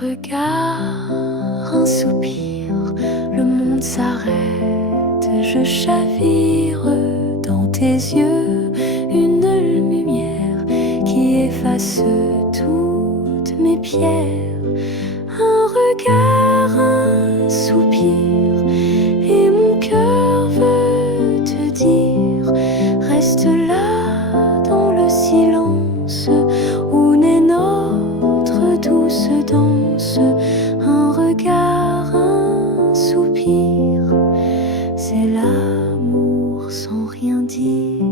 regard, un soupir, le monde s'arrête, je chavire dans tes yeux, une lumière qui efface toutes mes pierres, un regard, un soupir, et mon cœur veut te dire, reste là dans le silence où naît notre douce danse, un regard, un soupir, c'est l'amour sans rien dire.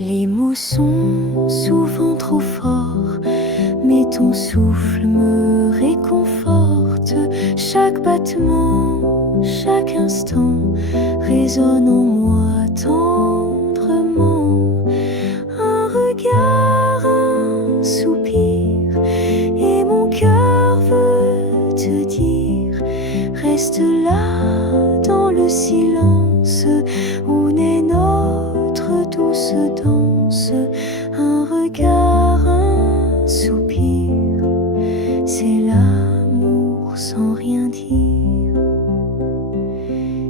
Les mots sont souvent trop forts, mais ton souffle me réconforte. Chaque battement, chaque instant résonne en moi tendrement. Un regard, un soupir, et mon cœur veut te dire, reste là dans le silence où naît notre douce danse, un regard, un soupir, c'est l'amour sans rien dire.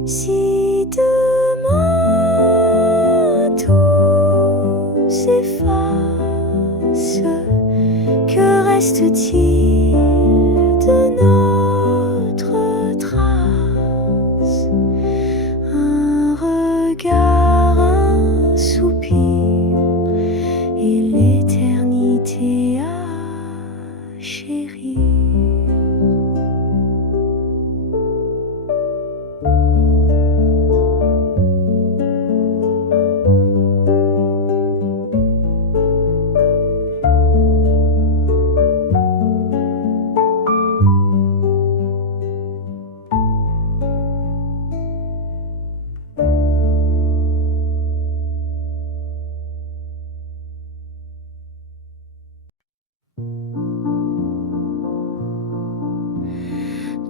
Si demain tout s'efface, que reste-t-il de notre trace? Un regard, un soupir, et l'éternité à chérir.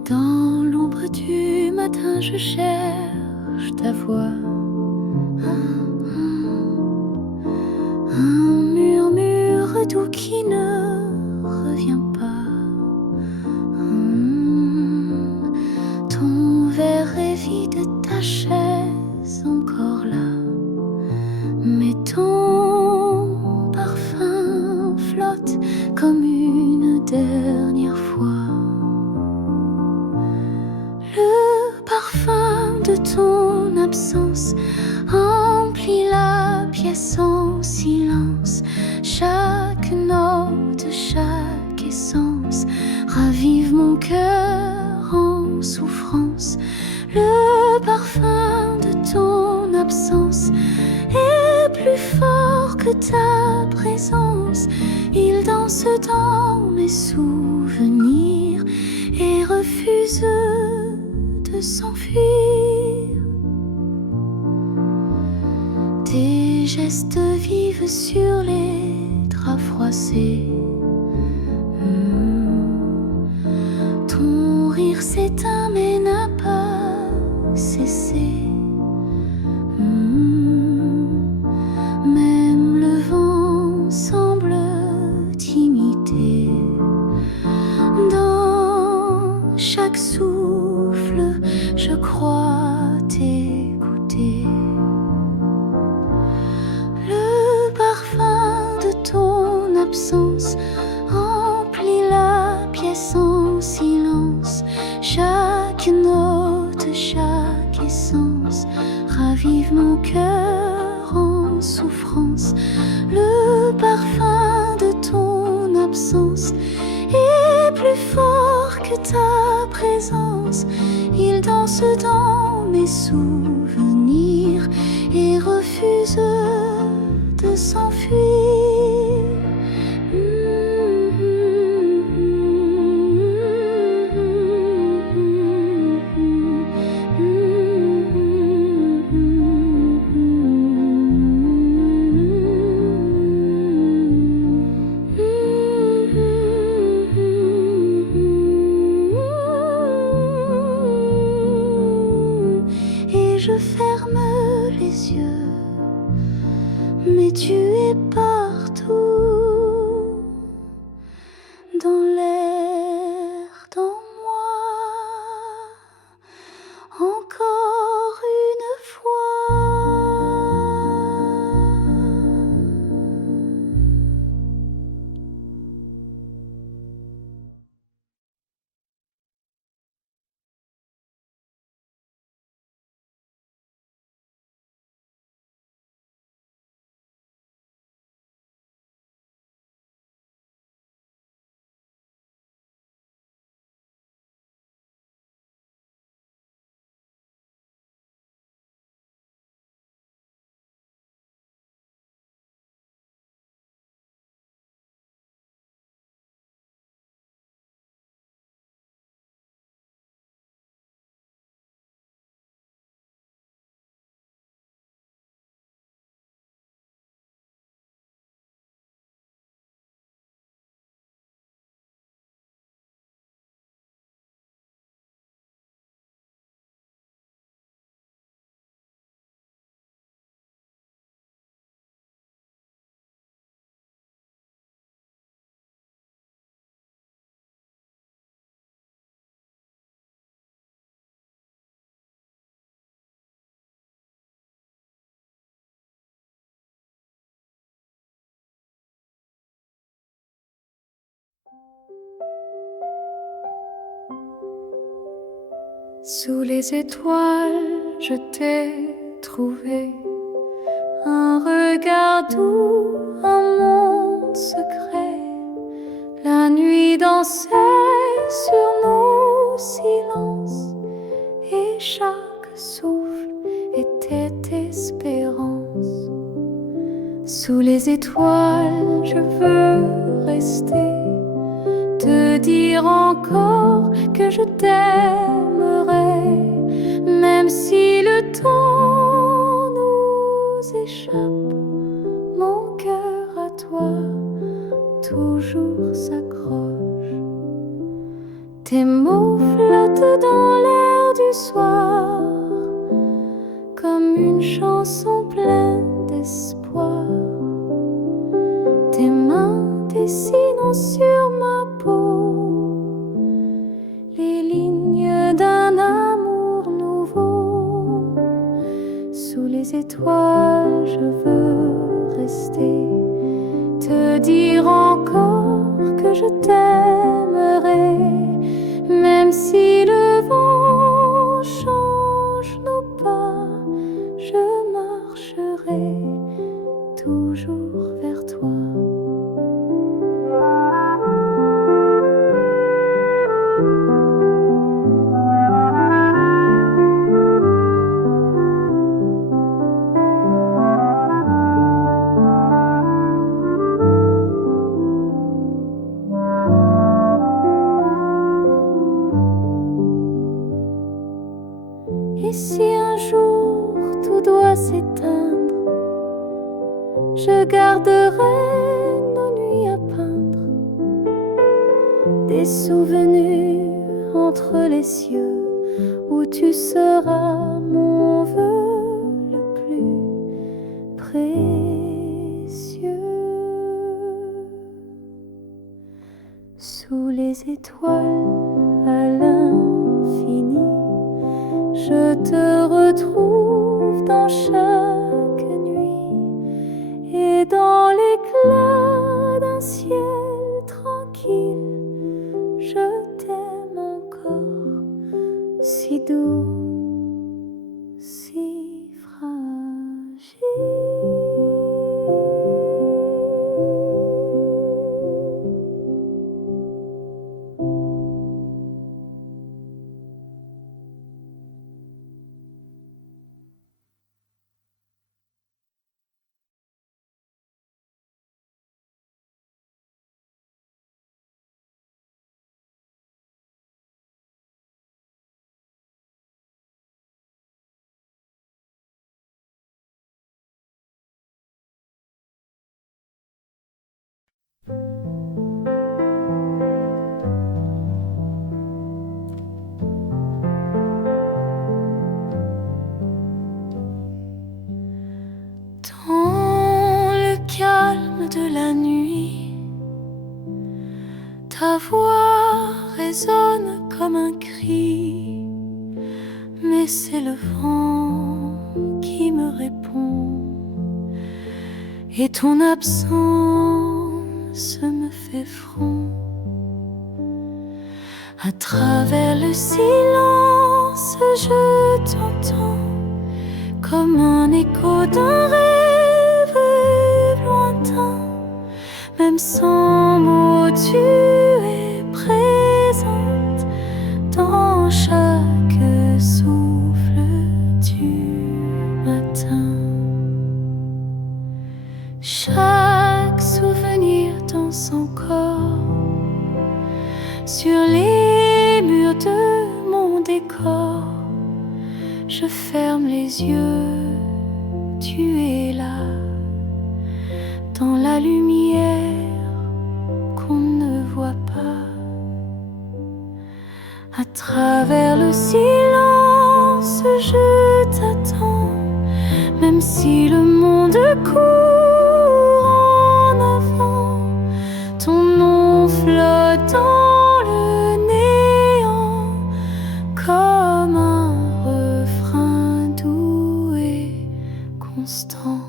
Dans l'ombre du matin, je cherche ta voix. Un murmure doux qui ne revient pas. Ton verre est vide, ta chaise encore là. Mais ton parfum flotte comme une dernière fois. Le parfum de ton absence emplit la pièce en silence. Chaque note, chaque essence ravive mon cœur en souffrance. Le parfum de ton absence est plus fort que ta présence. Il danse dans mes souvenirs et refuse de s'enfuir. Tes gestes vivent sur les draps froissés. Ton rire s'éteint mais n'a pas cessé. Même le vent semble t'imiter. Dans chaque souffle, je crois t'écouter. Le parfum de ton absence emplit la pièce en silence. Chaque note, chaque essence ravive mon cœur en souffrance. Le parfum de ton absence est plus fort que ta présence. Il danse dans mes souvenirs et refuse de s'enfuir. Sous les étoiles, je t'ai trouvé. Un regard doux, un monde secret. La nuit dansait sur nos silences, et chaque souffle était espérance. Sous les étoiles, je veux rester, te dire encore que je t'aimerai, même si le temps nous échappe. Mon cœur à toi toujours s'accroche. Tes mots flottent dans l'air du soir, comme une chanson pleine d'espoir. Tes mains dessinent sur ma peau les lignes d'un amour nouveau. Sous les étoiles, je veux rester, te dire encore que je t'aimerai, même si le vent change nos pas, je marcherai toujours vers toi. Et si un jour tout doit s'éteindre, je garderai nos nuits à peindre, des souvenirs entre les cieux, où tu seras mon vœu le plus précieux. Sous les étoiles à l'infini, je te retrouve dans chaque nuit, et dans l'éclat d'un ciel tranquille, je t'aime encore, si doux, si fragile. Dans le calme de la nuit, ta voix résonne comme un cri, mais c'est le vent qui me répond, et ton absence me fait front. À travers le silence, je t'entends, comme un écho d'un rêve lointain. Même sans mots, tu es présente dans chaque souffle du matin. Chaque souvenir danse encore sur les murs de mon décor. Je ferme les yeux, tu es là, dans la lumière qu'on ne voit pas. À travers le silence, je t'attends, même si le monde court en avant. Ton nom flotte dans le néant, comme un refrain doux et constant.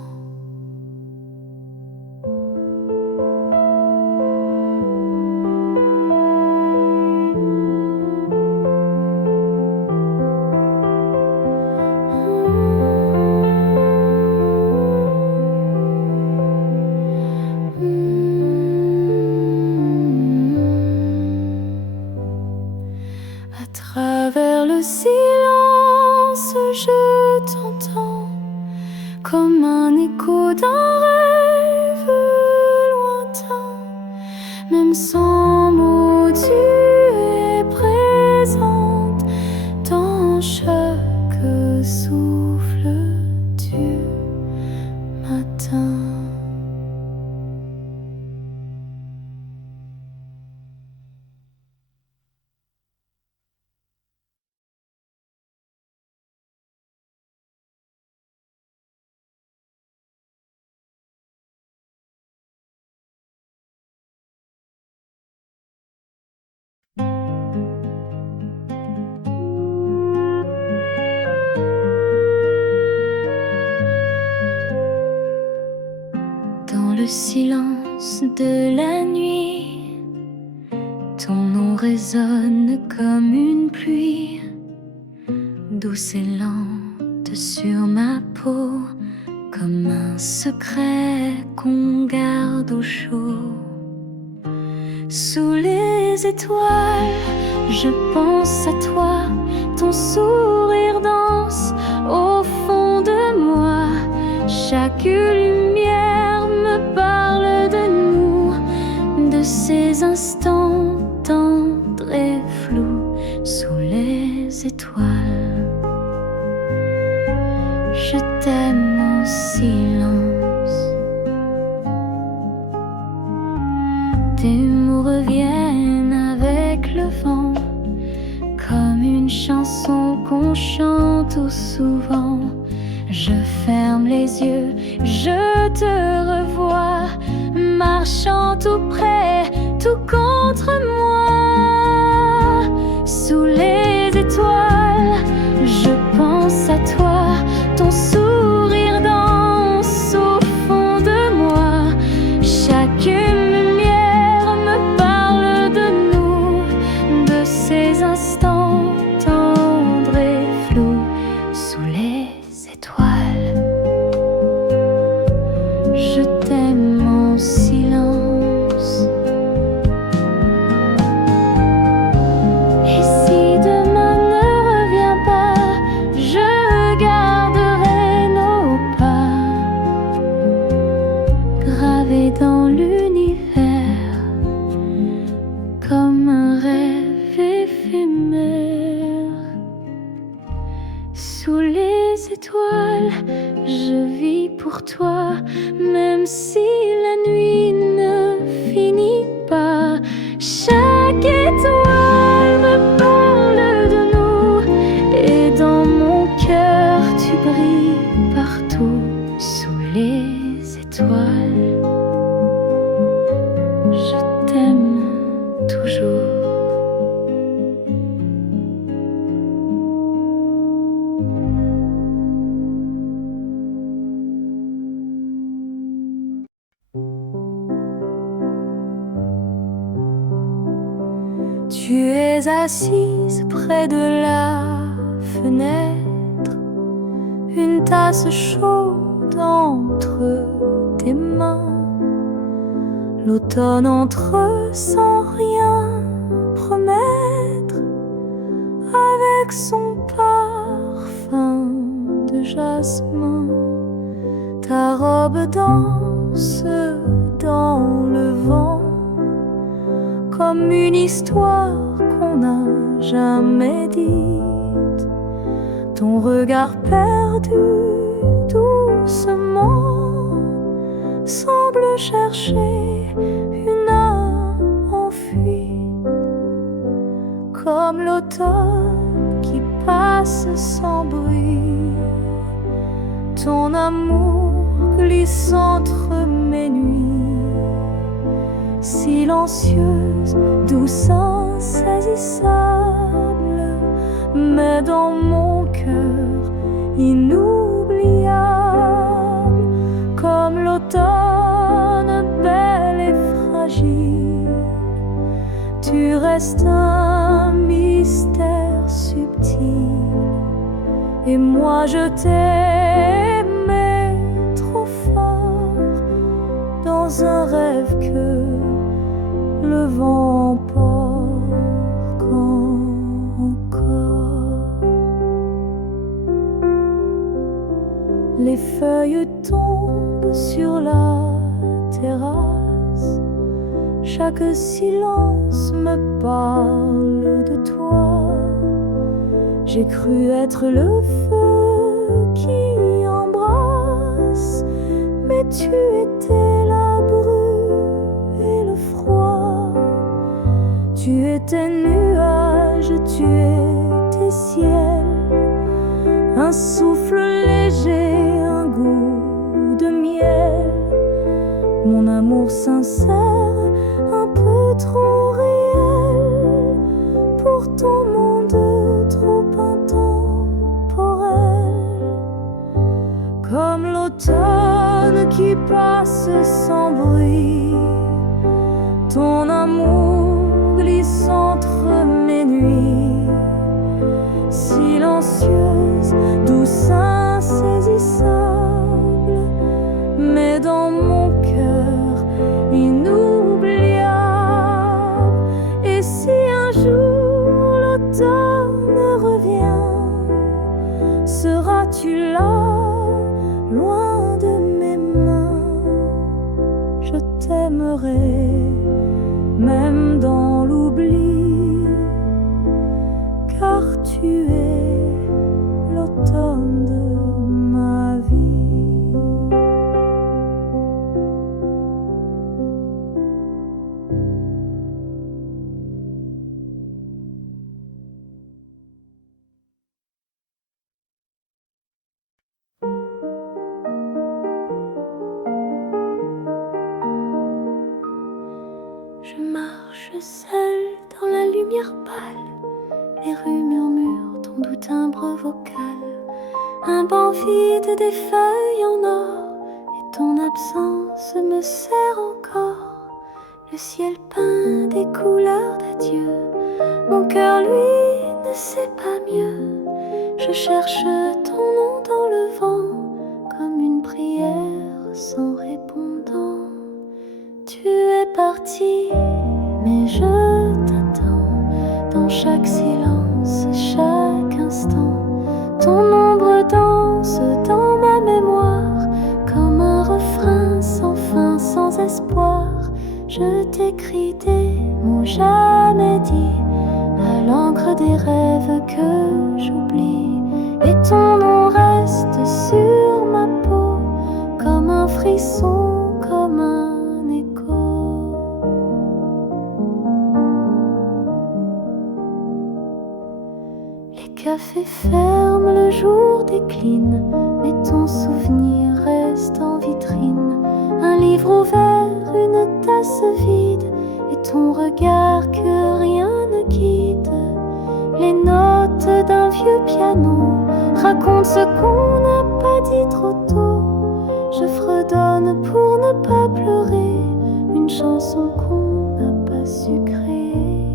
sans mots, tu es présente dans chaque souffle du matin. Dans le silence de la nuit, ton nom résonne comme une pluie, douce et lente sur ma peau, comme un secret qu'on garde au chaud. Sous les étoiles, je pense à toi, ton sourire danse au fond de moi. Chaque lumière me parle de nous, de ces instants tendres et flous sous les étoiles. Je t'aime en silence. Tes mots reviennent avec le vent, comme une chanson qu'on chante tout souvent. Je ferme les yeux, je te revois, marchant tout près, tout contre moi. Sous les étoiles, je pense à toi, ton sourire danse au fond de moi. Chaque lumière me parle de nous, de ces instants tendres et flous sous les étoiles. Je t'aime en silence. Et si demain ne revient pas, je garderai nos pas gravés dans l'univers comme un rêve éphémère. Sous les étoiles, je vis pour toi, même si la nuit ne finit pas. Chaque étoile me parle de nous, et dans mon cœur tu brilles partout. Sous les étoiles, je t'aime toujours. Tu es assise près de la fenêtre, une tasse chaude entre tes mains. L'automne entre sans rien promettre, avec son parfum de jasmin. Ta robe danse dans le vent, comme une histoire qu'on n'a jamais dite. Ton regard perdu doucement semble chercher une âme en fuite, comme l'automne qui passe sans bruit. Ton amour glisse entre mes nuits, silencieuse, douce, insaisissable, mais dans mon cœur inoubliable, comme l'automne belle et fragile. Tu restes un mystère subtil, et moi je t'aimais trop fort, dans un rêve que le vent emporte encore. Les feuilles tombent sur la terrasse, chaque silence me parle de toi. J'ai cru être le feu qui embrasse, mais tu étais la bru et le froid. Tu étais nuage, tu étais ciel, un souffle léger, un goût de miel. Mon amour sincère, un peu trop réel pour ton monde trop intemporel. Comme l'automne qui passe sans bruit, ton amour glisse entre mes nuits, silencieuse, douce, insaisissable, mais dans mon cœur inoubliable. Et si un jour l'automne revient, seras-tu là, loin de mes mains? Je t'aimerai, même dans l'oubli, car tu es l'automne de ma vie. Je marche seule dans la lumière pâle, les rues murmurent ton doux timbre vocal. Un banc vide, des feuilles en or, et ton absence me serre encore. Le ciel peint des couleurs d'adieu, mon cœur lui ne sait pas mieux. Je cherche ton nom dans le vent, comme une prière sans répondant. Tu es parti, mais je t'attends dans chaque silence, chaque instant. Ton ombre danse dans ma mémoire, comme un refrain sans fin, sans espoir. Je t'écris des mots jamais dits, à l'encre des rêves que j'oublie. Et ton nom reste sur ma peau, comme un frisson, comme un écho. Les cafés ferment, le jour décline, mais ton souvenir reste en vitrine. Un livre ouvert, une tasse vide, et ton regard que rien ne guide. Les notes d'un vieux piano racontent ce qu'on n'a pas dit trop tôt. Je fredonne pour ne pas pleurer une chanson qu'on n'a pas su créer.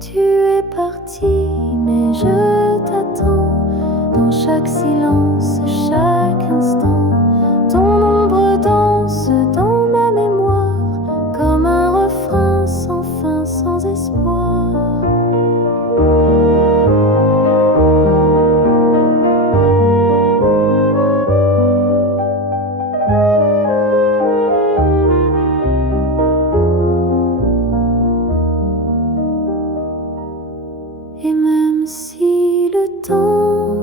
Tu es parti, mais je t'attends dans chaque silence, chaque instant. Ton ombre danse dans ma mémoire, comme un refrain sans fin, sans espoir. Et même si le temps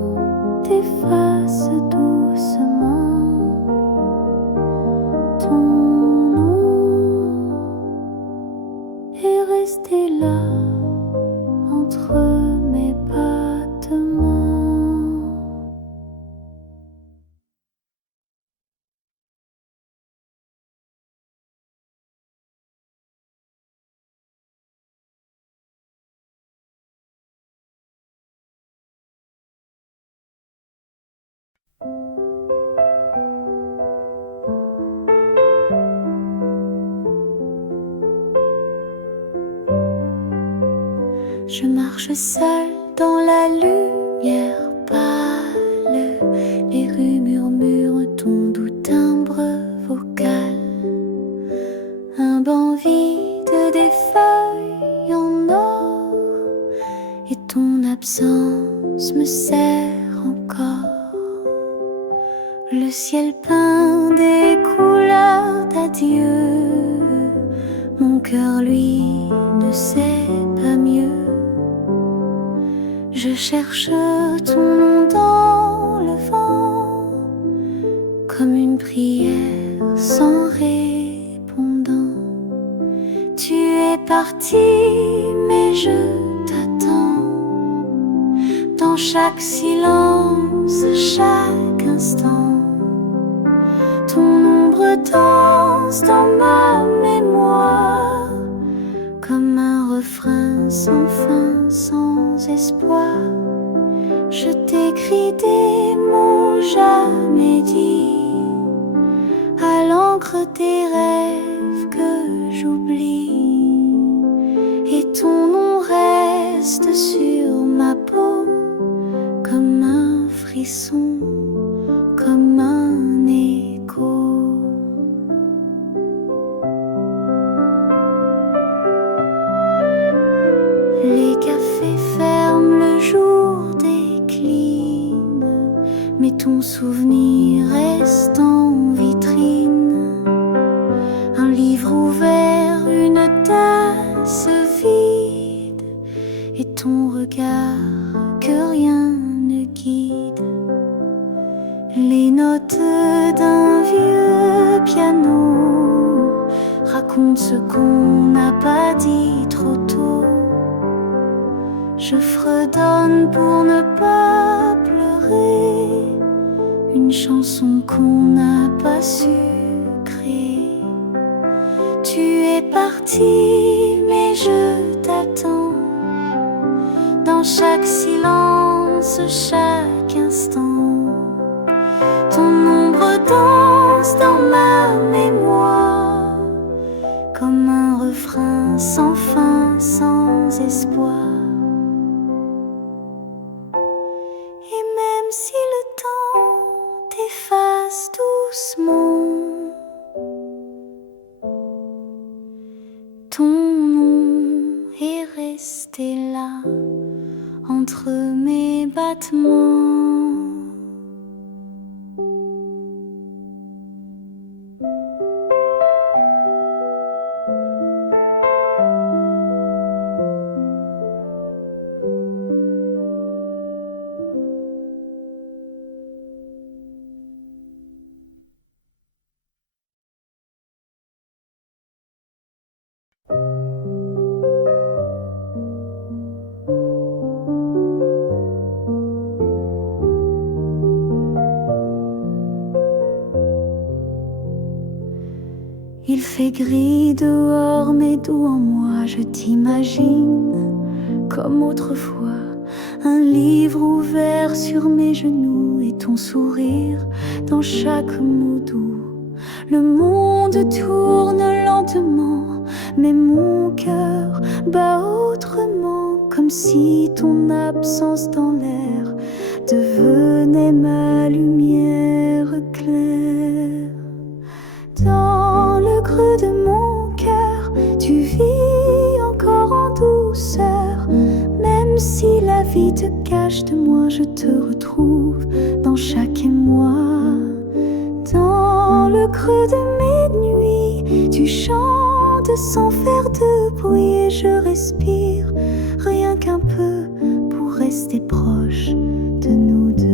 t'efface doucement, ton nom est resté là entre mes battements. Je marche seule dans la lumière pâle, les rues murmurent ton doux timbre vocal. Un banc vide, des feuilles en or, et ton absence me serre encore. Le ciel peint des couleurs d'adieu, mon cœur, lui, ne sait pas mieux. Je cherche ton nom dans le vent, comme une prière sans répondant. Tu es parti, mais je t'attends. Dans chaque silence, chaque instant, ton ombre danse dans ma mémoire, comme un refrain sans fin, sans espoir. Je t'écris des mots jamais dits, à l'encre des rêves que j'oublie, et ton nom reste sur ma peau, comme un frisson, comme un écho. Les cafés ferment, le jour décline, mais ton souvenir reste en vitrine. Un livre ouvert, une tasse vide, et ton regard que rien ne guide. Les notes d'un vieux piano racontent ce qu'on n'a pas dit trop tôt. Je fredonne pour ne pas pleurer une chanson qu'on n'a pas su créer. Tu es parti, mais je t'attends. Dans chaque silence, chaque instant, ton ombre danse dans ma mémoire, comme un refrain sans fin, sans espoir. Et même si le temps t'efface doucement, ton nom est resté là, entre mes battements. Il fait gris dehors, mais doux en moi, je t'imagine comme autrefois. Un livre ouvert sur mes genoux et ton sourire dans chaque mot doux. Le monde tourne lentement, mais mon cœur bat autrement, comme si ton absence dans l'air devenait ma lumière claire. Dans le creux de mon cœur, tu vis encore en douceur. Même si la vie te cache de moi, je te retrouve dans chaque émoi. Dans le creux de mes nuits, tu chantes sans faire de bruit et je respire rien qu'un peu pour rester proche de nous deux.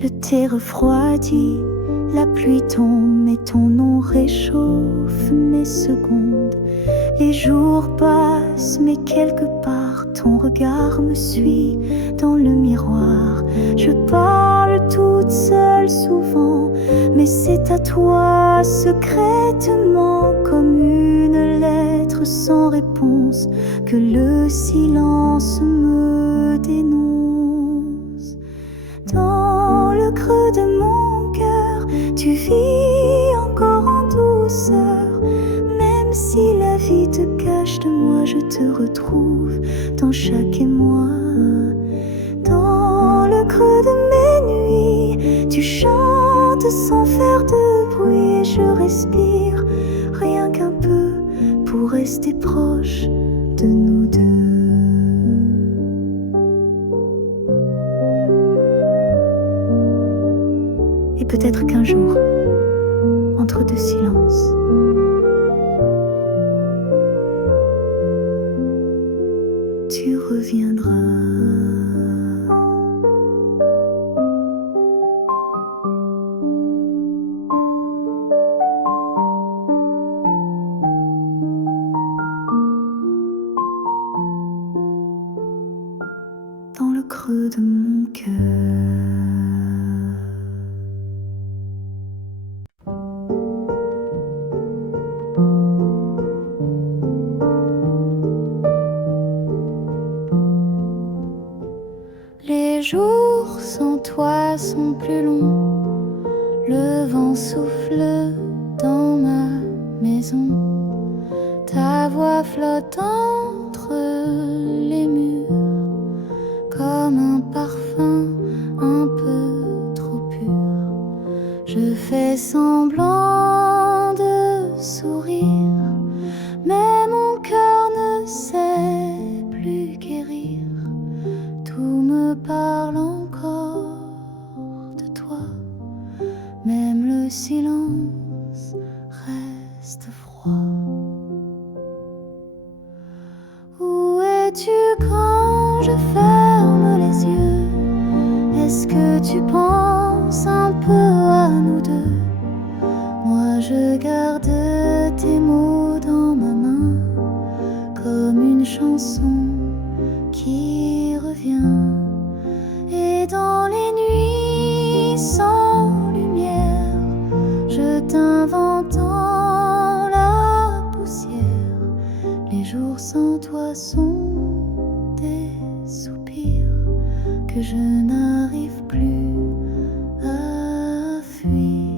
Le thé refroidit, la pluie tombe et ton nom réchauffe mes secondes. Les jours passent, mais quelque part ton regard me suit dans le miroir. Je parle toute seule souvent, mais c'est à toi secrètement, comme une lettre sans réponse, que le silence me dénonce. Dans le creux de mon cœur, tu vis encore en douceur. Même si la vie te cache de moi, je te retrouve dans chaque émoi. Dans le creux de mes nuits, tu chantes sans faire de bruit et je respire rien qu'un peu pour rester rester proche de nous deux. Et peut-être qu'un jour, entre deux silences, tu reviendras. Dans le creux de mon cœur. Les jours sans toi sont plus longs, le vent souffle dans ma maison, ta voix flotte entre les murs comme un parfum un peu trop pur. Je fais semblant de sourire, mais mon cœur ne sait plus guérir. Tout me parle encore de toi, même le silence reste froid. Où es-tu quand je ferme les yeux? Est-ce que tu penses un peu à nous deux? Moi je garde tes mots dans ma main, comme une chanson qui revient. Et dans les nuits sans lumière, je t'invente dans la poussière. Les jours sans toi sont des soupirs que je n'arrive plus à fuir.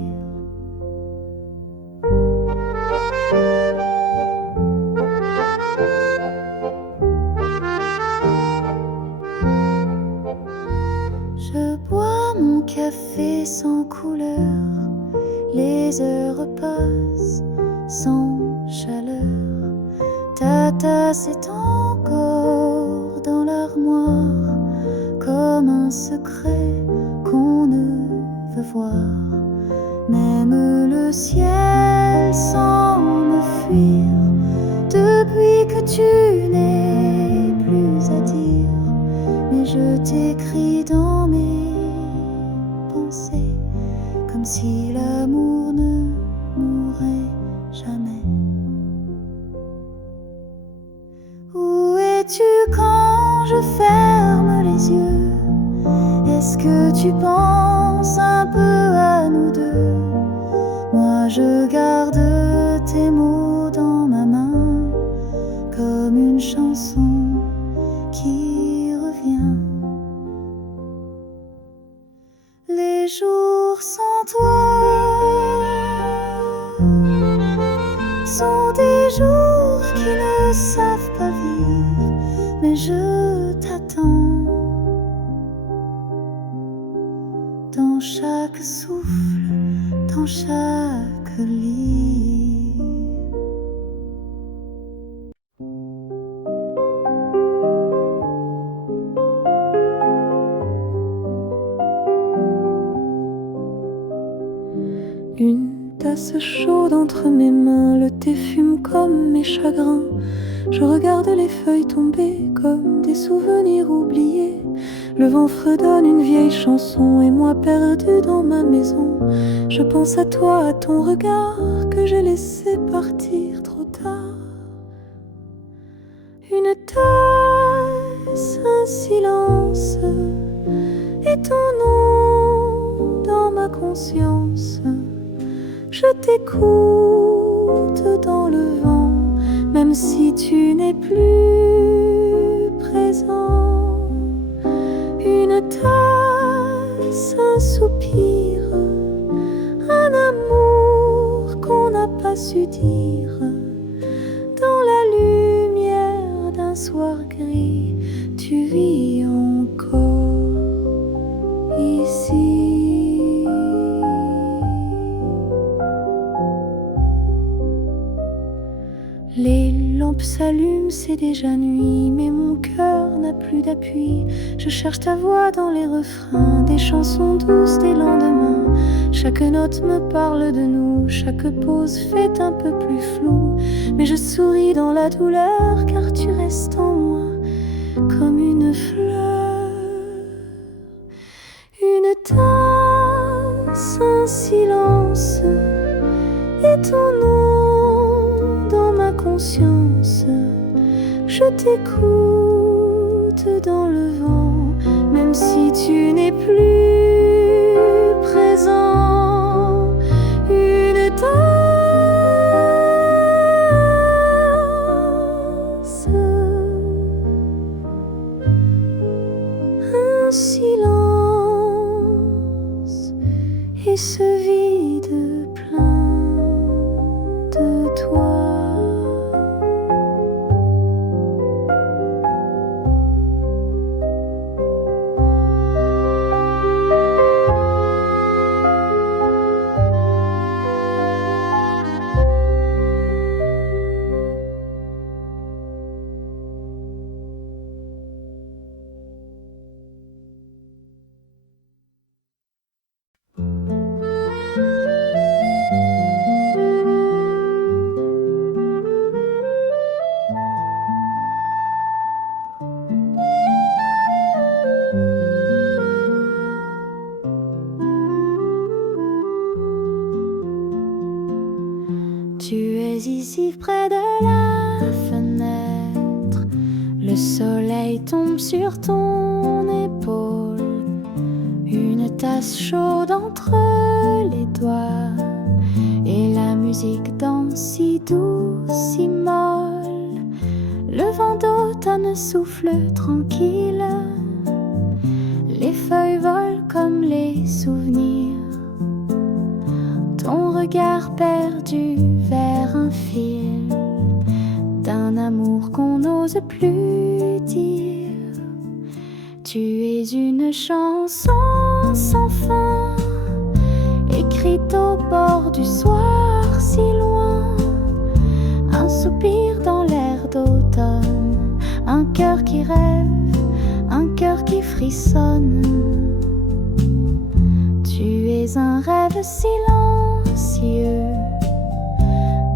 Je bois mon café sans couleur, les heures passent sans chaleur. Ta tasse est encore dans l'armoire, comme un secret qu'on ne veut voir. Même le ciel semble fuir depuis que tu n'es plus à dire. Mais je t'écris dans mes pensées, comme si l'amour ne mourrait jamais. Où es-tu quand je ferme les yeux? Est-ce que tu penses un peu à nous deux? Moi je garde tes mots dans ma main, comme une chanson qui revient. Les jours sans toi sont des jours qui ne savent pas vivre, mais je t'attends dans chaque souffle, dans chaque lit. Une tasse chaude entre mes mains, le thé fume comme mes chagrins. Je regarde les feuilles tomber comme des souvenirs oubliés. Le vent fredonne une vieille chanson et moi perdu dans ma maison. Je pense à toi, à ton regard que j'ai laissé partir trop tard. Une tasse, un silence et ton nom dans ma conscience. Je t'écoute dans le vent, même si tu n'es plus présent. Une tasse, un soupir, un amour qu'on n'a pas su dire. Dans la lumière d'un soir gris, tu vis encore ici. Les lampes s'allument, c'est déjà nuit, mais mon cœur n'a plus d'appui. Je cherche ta voix dans les refrains des chansons douces des lendemains. Chaque note me parle de nous, chaque pause fait un peu plus flou. Mais je souris dans la douleur, car tu restes en moi comme une fleur. Une tasse, un silence, et ton nom dans ma conscience. Je t'écoute dans le vent, même si tu n'es plus présent. Une tasse, un silence, et ce vide plein de toi. Tu es ici près de la fenêtre, le soleil tombe sur ton épaule, une tasse chaude entre les doigts, et la musique danse si douce, si molle. Le vent d'automne souffle tranquille, les feuilles volent comme les souvenirs. Ton regard perdu vers un fil d'un amour qu'on n'ose plus dire. Tu es une chanson sans fin, écrite au bord du soir si loin. Un soupir dans l'air d'automne, un cœur qui rêve, un cœur qui frissonne. Tu es un rêve silencieux,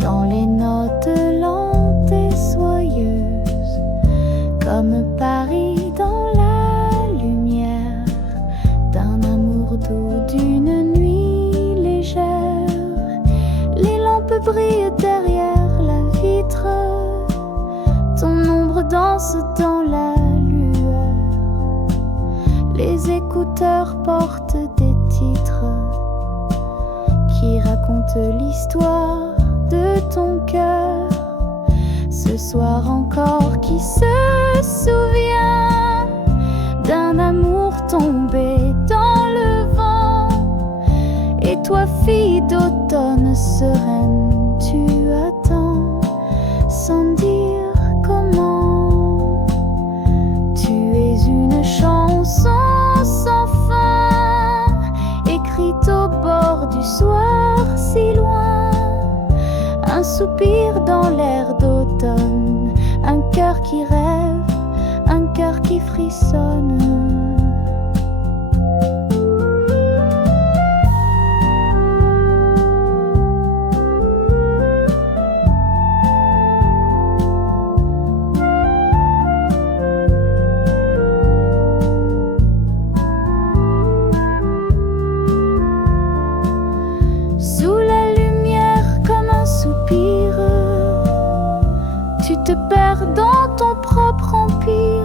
dans les notes lentes et soyeuses, comme Paris dans la lumière d'un amour doux, d'une nuit légère. Les lampes brillent derrière la vitre, ton ombre danse dans la lueur. Les écouteurs portent des titres qui racontent l'histoire de ton cœur. Ce soir encore, qui se souvient d'un amour tombé dans le vent? Et toi, fille d'automne sereine, tu attends sans dire comment. Tu es une chanson sans fin, écrite au bord du soir si loin. Un soupir dans l'air d'automne, un cœur qui rêve, un cœur qui frissonne. Sous la lumière comme un soupir, tu te perds dans ton propre empire.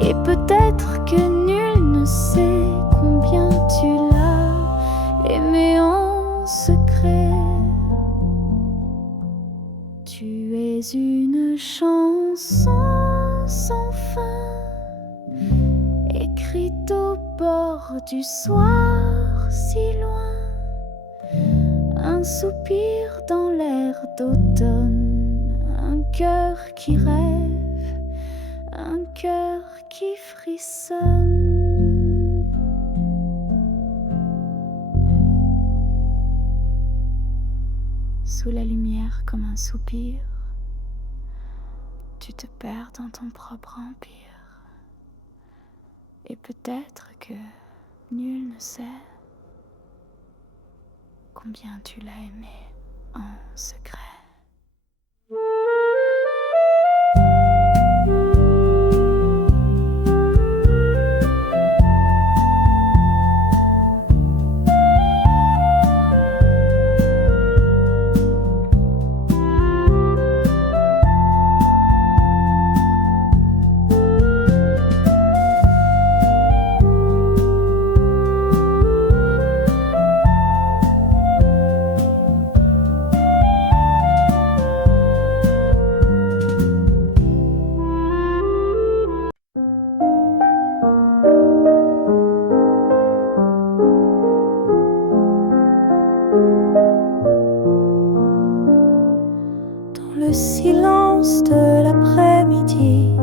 Et peut-être que nul ne sait combien tu l'as aimé en secret. Tu es une chanson sans fin, écrite au bord du soir si loin. Un soupir dans l'air d'automne, un cœur qui rêve, un cœur qui frissonne. Sous sous la lumière comme un soupir. Tu te perds dans ton propre empire. Et peut-être que nul ne sait combien tu l'as aimé en secret. Le silence de l'après-midi,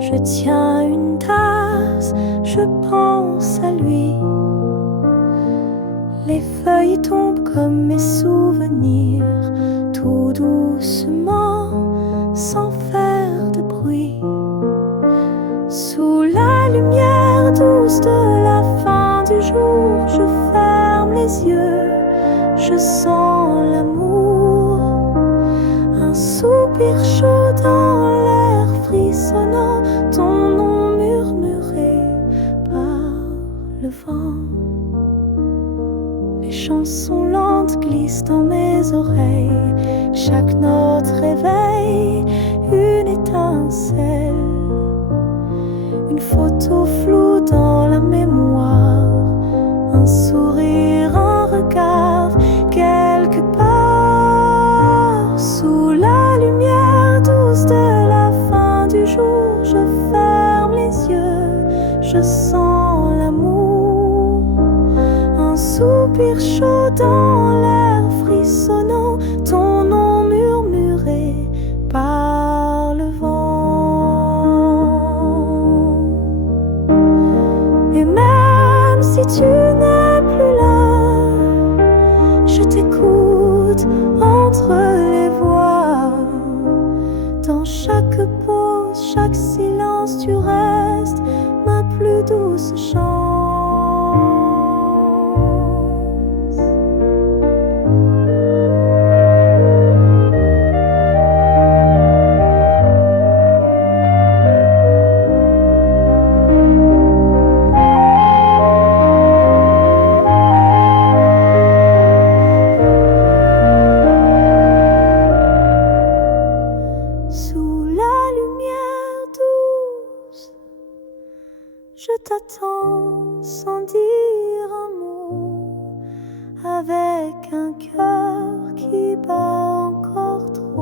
je tiens une tasse, je pense à lui. Les feuilles tombent comme mes souvenirs, tout doucement, sans faire de bruit. Sous la lumière douce de la fin du jour, je ferme les yeux, je sens l'amour. Un soupir chaud dans l'air frissonnant, ton nom murmuré par le vent. Les chansons lentes glissent dans mes oreilles, chaque note réveille une étincelle. Une photo floue dans la mémoire, un sourire, un regard, quelque part. Sous la lumière douce de la fin du jour, je ferme les yeux, je sens l'amour. Un soupir chaud dans l'air frissonnant, ton nom murmuré par le vent. Et même si tu n'es plus là, je t'écoute entre les voix. Dans chaque pause, chaque silence, tu restes ma plus douce chance. Je t'attends sans dire un mot, avec un cœur qui bat encore trop.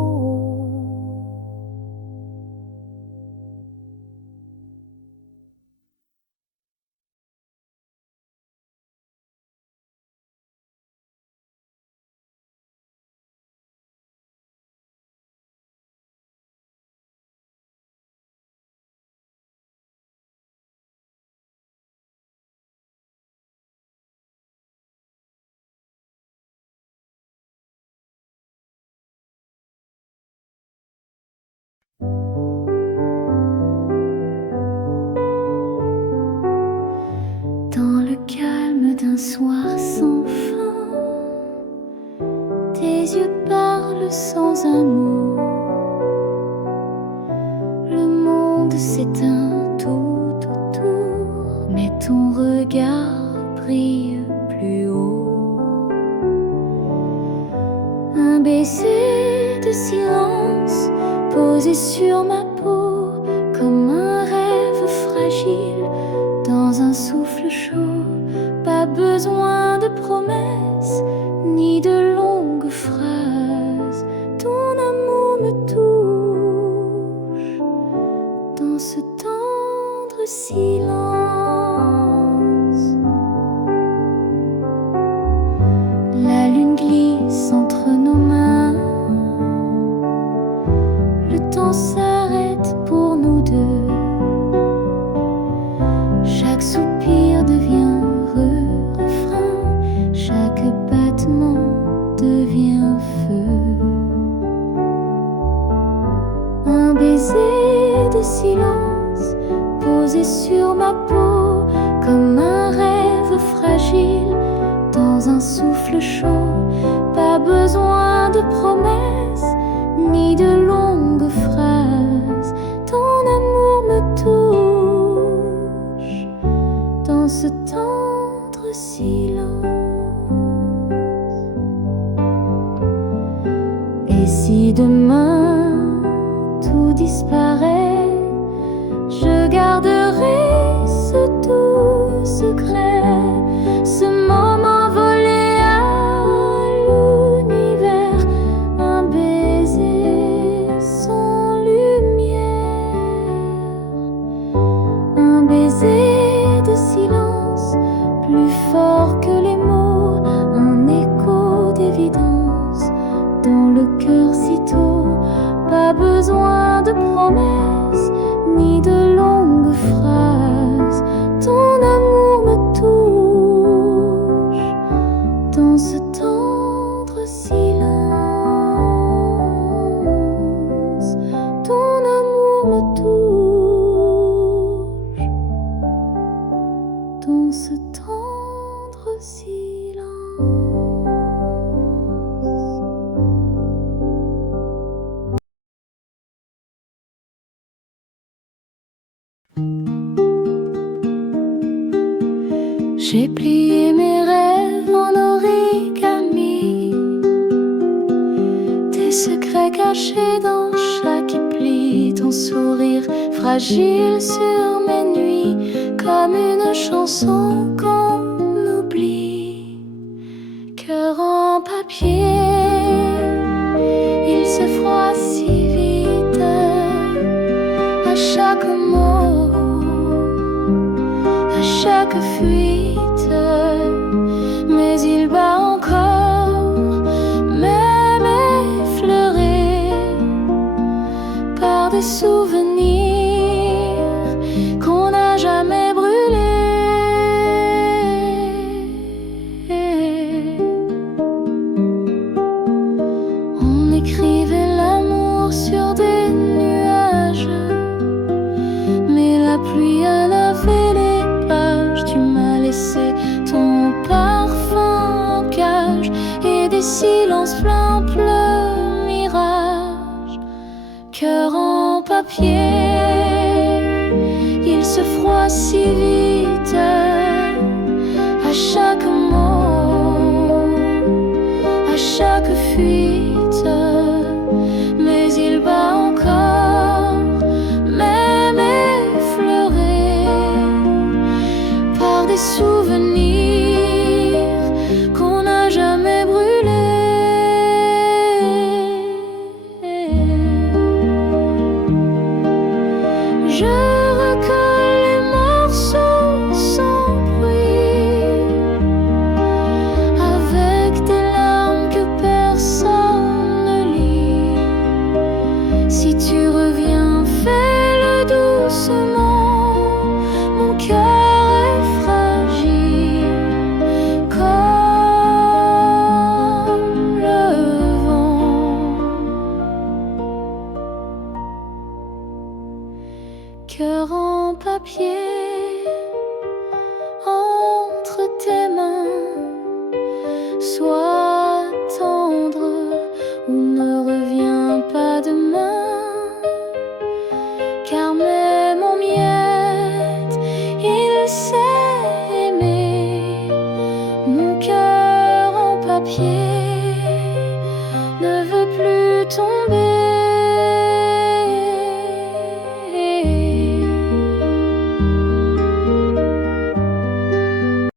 Dans le calme d'un soir sans fin, tes yeux parlent sans un mot. Le monde s'éteint tout autour, mais ton regard brille plus haut. Un baiser de silence posé sur ma peau, comme un rêve fragile dans un souffle chaud. Pas besoin de promesses ni de longues phrases, ton amour me touche dans ce tendre silence. La lune glisse entre nos mains, le temps s'arrête pour nous deux. Chaque soupir devient refrain, chaque battement devient feu. baiser de silence posé sur ma peau comme un rêve fragile dans un souffle chaud. Pas besoin de promesses ni de longues phrases. Ton amour me touche dans ce tendre silence. Et si demain tout disparaît, je garderai ce doux secret, ce moment volé à l'univers, un baiser sans lumière, un baiser de silence plus fort que les mots, un écho d'évidence dans le cœur si tôt. Pas besoin de promesses ni de longues phrases. Ton amour me touche dans ce tendre silence. Ton amour me touche dans ce tendre silence. J'ai plié mes rêves en origami, tes secrets cachés dans chaque pli, ton sourire fragile sur mes nuits, comme une chanson qu'on oublie. Cœur en papier, il se froisse si vite à chaque mot, à chaque fuite. Mais il bat encore, même effleuré par des souvenirs qu'on n'a jamais brûlés. On écrivait l'amour sur des nuages, mais la pluie a lavé les pages. Tu m'as laissé ton parfum en cage et des silences pleins le mirage. Cœur en papier, il se froisse si vite à chaque mot, à chaque fuite. Mais il bat encore, même effleuré par des souvenirs qu'on n'a jamais brûlés. Je recolle les morceaux sans bruit, avec des larmes que personne ne lit. Si tu reviens, fais-le doucement, mon cœur est fragile comme le vent. Cœur en papier entre tes mains, sois tendre ou ne reviens pas demain. Car même en miettes, il sait aimer. Mon cœur en papier ne veut plus tomber.